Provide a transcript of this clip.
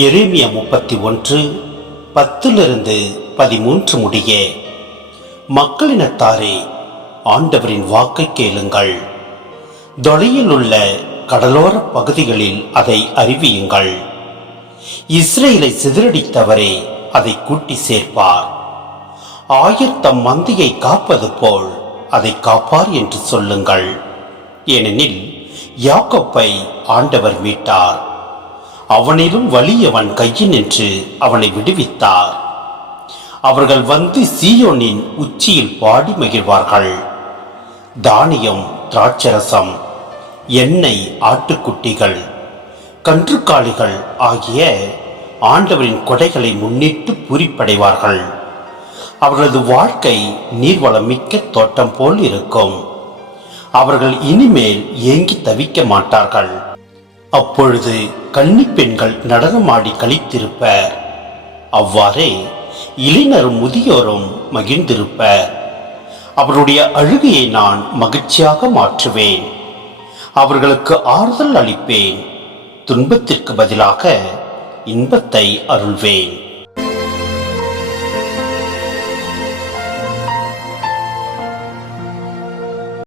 எரேமியா முப்பத்தி ஒன்று பத்திலிருந்து பதிமூன்று முடிய. மக்களினத்தாரே ஆண்டவரின் வாக்கை கேளுங்கள். தொலையில் உள்ள கடலோர பகுதிகளில் அதை அறிவியுங்கள். இஸ்ரேலை சிதறடித்தவரே அதை கூட்டி சேர்ப்பார். ஆயத்தம் மந்தியை காப்பது போல் அதை காப்பார் என்று சொல்லுங்கள். ஏனெனில் யாக்கோப்பை ஆண்டவர் மீட்டார். அவனிலும் வலியவன் கையில் நின்று அவனை விடுவித்தார். அவர்கள் வந்து சீயோனின் உச்சியில் பாடி மகிழ்வார்கள். தானியம் திராட்சரசம் எண்ணெய் ஆட்டுக்குட்டிகள் கன்றுக்காலிகள் ஆகிய ஆண்டவரின் கொடைகளை முன்னிட்டு பூரிப்படைவார்கள். அவர்களது வாழ்க்கை நீர்வளம் மிக்க தோட்டம் போல் இருக்கும். அவர்கள் இனிமேல் ஏங்கி தவிக்க மாட்டார்கள். அப்பொழுது கன்னிப்பெண்கள் நடனமாடி கழித்திருப்பர் அவ்வாறே இளைஞரும் முதியோரும் மகிழ்ந்திருப்பர். அவருடைய அழுகையை நான் மகிழ்ச்சியாக மாற்றுவேன். அவர்களுக்கு ஆறுதல் அளிப்பேன். துன்பத்திற்கு பதிலாக இன்பத்தை அருள்வேன்.